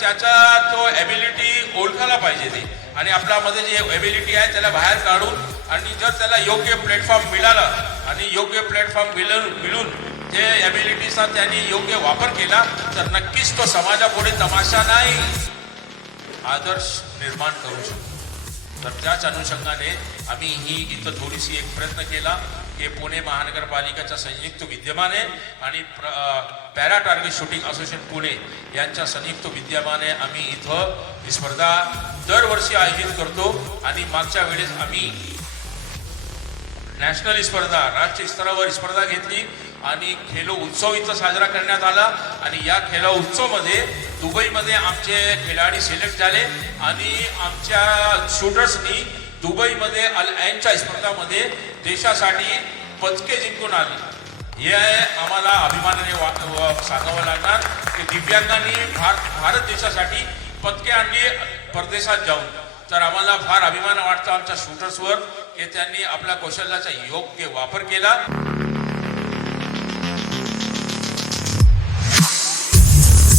त्याचा तो एबिलिटी ओळखायला पाहिजे ते, आणि आपल्यामध्ये जे एबिलिटी आहे त्याला बाहेर काढून, आणि जर त्याला योग्य प्लॅटफॉर्म मिळाला आणि योग्य प्लॅटफॉर्म मिळून ते एबिलिटीचा त्यांनी योग्य वापर केला तर नक्कीच तो समाजापुढे तमाशा नाही, आदर्श निर्माण करू शकतो. तर त्याच अनुषंगाने आम्ही ही इथं थोडीशी एक प्रयत्न केला की पुणे महानगरपालिकेच्या संयुक्त विद्यमाने आणि para target shooting association Pune यांच्या संयुक्त विद्यमाने आम्ही इथं ही स्पर्धा दरवर्षी आयोजित करतो. आणि मागच्या वेळेस आम्ही नॅशनल स्पर्धा, राष्ट्रीय स्तरावर स्पर्धा घेतली आणि खेलो उत्सव इथं साजरा करण्यात आला. आणि या खेलो उत्सवमध्ये दुबईमध्ये आमचे खेळाडू सिलेक्ट झाले आणि आमच्या शूटर्सनी दुबईमध्ये अल ऐनच्या स्पर्धामध्ये देशासाठी पदके जिंकून आली. हे आम्हाला अभिमानाने सांगावं लागणार की दिव्यांगांनी भारत देशासाठी पदके आणली परदेशात जाऊन. तर आम्हाला फार अभिमान वाटतो आमच्या शूटर्सवर की त्यांनी आपल्या कौशल्याचा योग्य वापर केला.